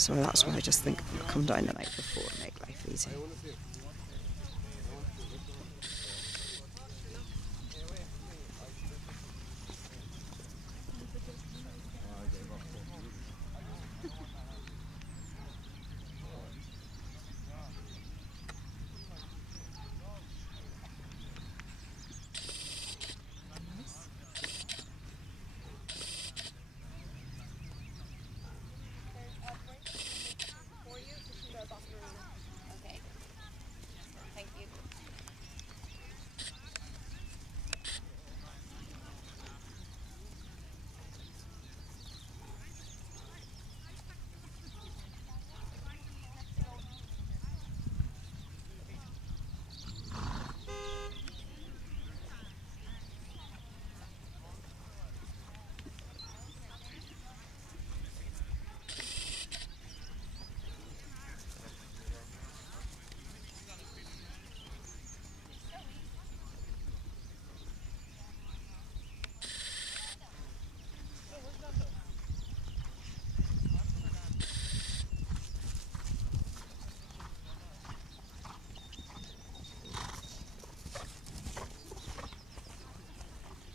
So that's why I just think I'll come down the night before and make life easy.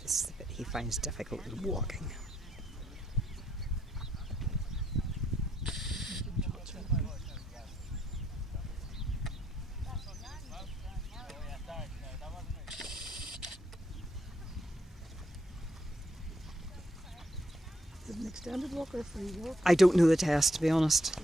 This is the bit he finds difficult with walking. Is it an extended walk or a free walk? I don't know the test, to be honest.